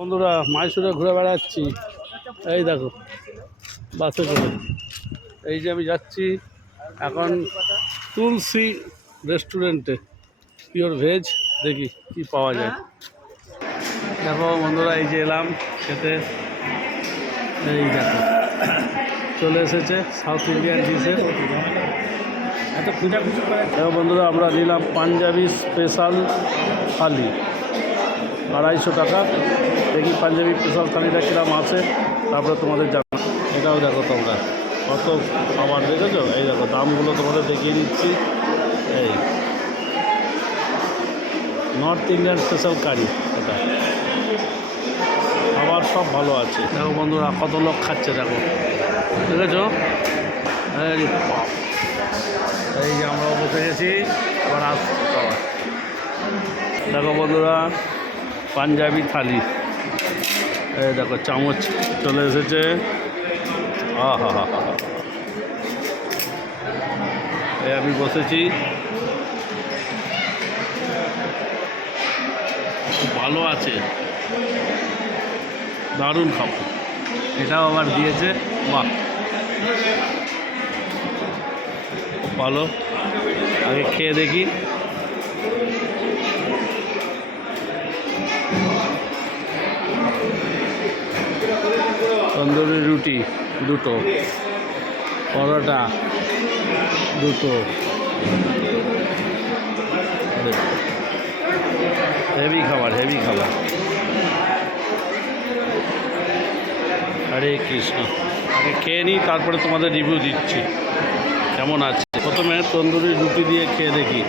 বন্ধুরা মাইসোরে ঘুরে বেড়াচ্ছি। এই দেখো বাসে করে এই যে আমি যাচ্ছি এখন তুলসী রেস্টুরেন্টে, পিওর ভেজ। দেখি কি পাওয়া যায়। দেখো বন্ধুরা এই যে এলাম খেতে। এই দেখো চলে এসেছে সাউথ ইন্ডিয়ান ডিশে। দেখো বন্ধুরা আমরা নিলাম পাঞ্জাবি স্পেশাল থালি 250 টাকা। দেখি পাঞ্জাবি স্পেশাল থালিটা কিরম আছে, তারপরে তোমাদের জানা। এটাও দেখো তোমরা কত খাবার দেখেছো। এই দেখো দামগুলো তোমাদের দেখিয়ে দিচ্ছি। এই নর্থ ইন্ডিয়ান স্পেশাল কারি, এটা খাবার সব ভালো আছে। দেখো বন্ধুরা কত লোক খাচ্ছে, দেখো দেখেছো। এই যে আমরাও বসে গেছি। দেখো বন্ধুরা পাঞ্জাবি থালি। এই দেখো চামচ চলে এসেছে। এই আমি বসেছি, ভালো আছে, দারুণ খাবার। এটাও আবার দিয়েছে, বাহ খুব ভালো। আগে খেয়ে দেখি। তন্দুরি রুটি 2টো, পরোটা 2টো। হেভি খাবার, হেভি খাবার। হরে কৃষ্ণ। আগে খেয়ে নিই, তারপরে তোমাদের রিভিউ দিচ্ছি কেমন আছে। প্রথমে তন্দুরি রুটি দিয়ে খেয়ে দেখি।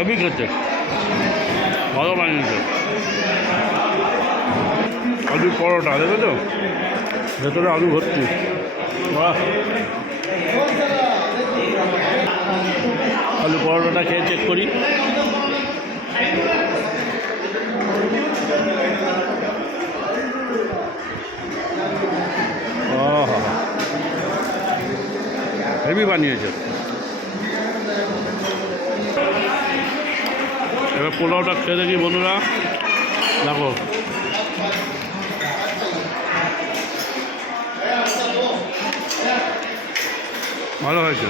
সবই খেতে ভালো বানিয়েছে। আলু পরোটা দেখবে তো, ভেতরে আলু ভর্তি। বাহ, আলু পরোটাটা খেয়ে চেক করি। হেভি বানিয়েছে। এবার পোলাওটা খেয়ে দেখি বন্ধুরা। দেখো ভালো হয়েছে,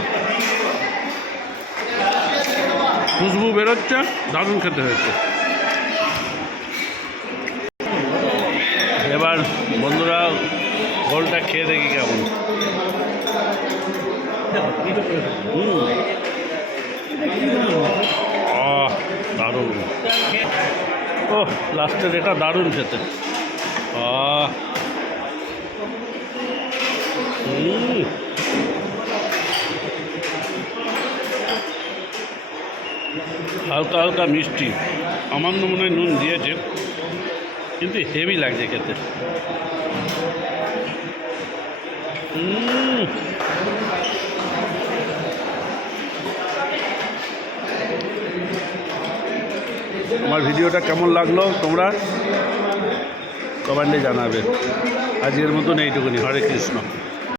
খুশবু বেরোচ্ছে, দারুণ খেতে হয়েছে। এবার বন্ধুরা গোলটা খেয়ে দেখি কেমন। দারুণ। ও লাস্টের এটা দারুণ খেতে। হালকা হালকা মিষ্টি, আমার মনে হয় নুন দিয়েছে, কিন্তু হেভি লাগছে খেতে। আমার ভিডিওটা কেমন লাগলো তোমরা কমেন্টে জানাবে। আজকের মতন এইটুকুনি। হরে কৃষ্ণ।